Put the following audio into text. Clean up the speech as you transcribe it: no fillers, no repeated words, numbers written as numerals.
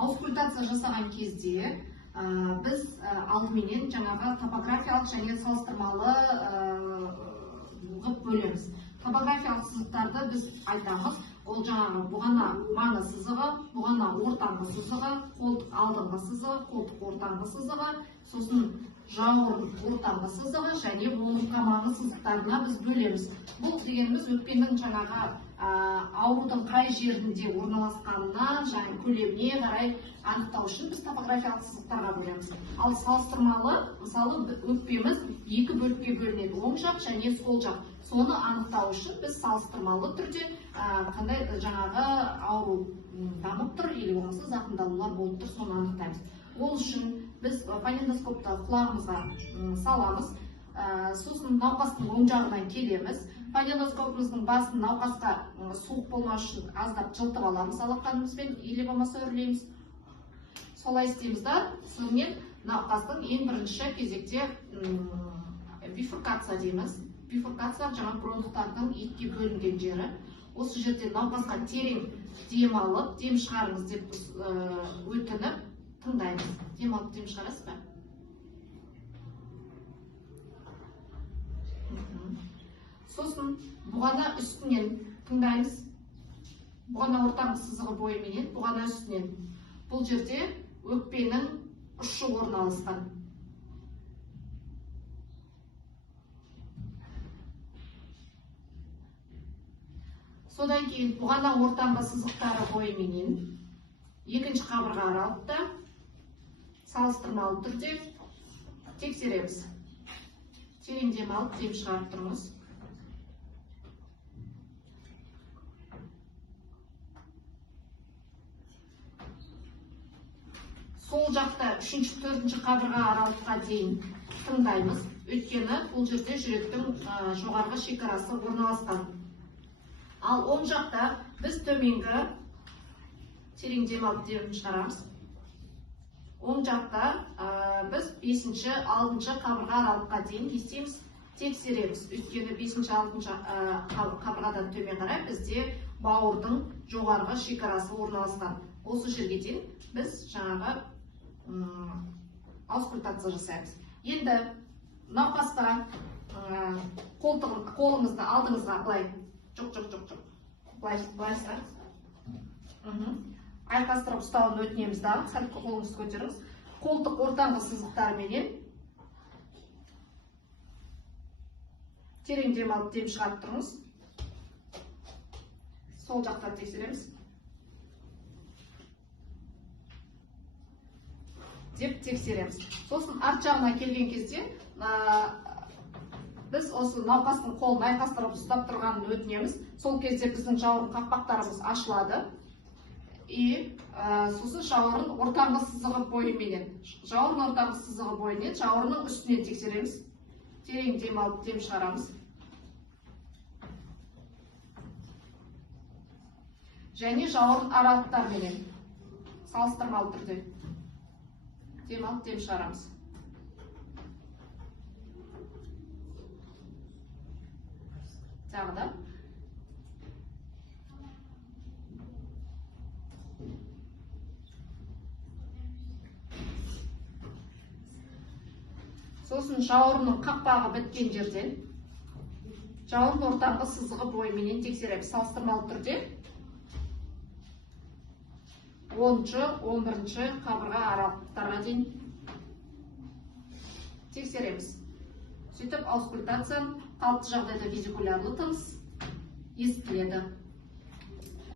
аускультация жасаған кезде біз алдыменен жаңағы топографиялық және салыстырмалы ғып бөлеміз. Топографиялық сызықтарды біз айтамыз. Ол жаңағы бұғана маңы сызығы, бұғана ортаңғы сызығы, қолтық алдыңғы сызығы, қолтық ортаңғы сызығы, сосын жауырын ортаңғы сызығы және омыртқа маңы сызықтарына біз бөлеміз. Бұл дегеніміз өкпенің жаңағы аурудың қай жерінде орналасқанына, және көлеміне қарай анықтау үшін біз топографиялық сызықтарға бөлеміз. Ал салыстырмалы, мысалы өкпеміз екі бөлікке бөлінеді, оң жақ және сол жақ. Соны анықтау үшін біз салыстырмалы түрде қандай жаңағы ауру дамып тұр, или болмаса зақымдалулар болып тұр, соны анықтаймыз. Ол үшін біз фонендоскопты құлағымызға саламыз, сосын науқастың оң жағынан келеміз. Фонендоскопымыздың басын науқасқа суық болмас үшін аздап жылтып аламыз алақанымызбен, или болмаса үрлейміз. Солай істейміз да, сонымен науқастың ең бірінші кезекте бифуркация дейміз. Бифуркация жаңа бронхтардың екіге бөлінген жері. Осы жерде науқасқа терең дем алып, дем шығарыңыз деп өтініп тыңдаймыз. Дем алып, дем шығарасыз ба? Сосын бұғана үстінен тыңдаймыз. Бұғана ортаңғы сызығы бойыменен, бұғана үстінен. Бұл жерде өкпенің ұшы орналасқан. Содан кейін бұғана ортаңғы сызықтары бойыменен екінші қабырға аралықта салыстырмалы түрде тексереміз. Терең дем алып, дем шығарып тұрмыз. Сол жақта 3-4 қабырға аралыққа дейін тыңдаймыз. Өйткені бұл жерде жүректің жоғарғы шекарасы орналасқан. Ал оң жақта біз төменгі терең дем алып, дем шығарамыз. Оң жақта біз 5-6 қабырға аралыққа дейін естейміз, тексереміз. Өйткені 5-6 қабырғадан төмен қарай бізде бауырдың жоғарғы шекарасы орналасқан. Осы жерге дейін біз жаңағы аускультация жасаймыз. Енді науқасқа қолыңызды алдыңызға былай, жоқ, былай сараңыз. Айқастырып ұстауын өтінеміз дағы, сәл қолыңызды көтеріңіз. Қолтық ортаңғы сызықтарменен терең дем алып, дем шығарып тұрыңыз. Сол жақтан тексереміз. Деп тексереміз. Сосын арт жағына келген кезде біз осы науқастың қолын айқастырып ұстап тұрғанын өтінеміз. Сол кезде біздің жауырын қақпақтарымыз ашылады. И сосын жауырын ортаңғы сызығы бойыменен, жауырынның үстінен тексереміз. Терең дем алып, дем шығарамыз. Және жауырын аралықтарменен салыстырмалы түрде дем алып, дем шығарамыз. Тағы да. Сосын жауырынның қақпағы біткен жерден жауырын ортаңғы сызығы бойыменен тексереміз. Салыстырмалы түрде 10-11 қабырға аралықтарға дейін тексереміз. Сөйтіп аускультацияны қалыпты жағдайда визикулярлы тыныс естіледі.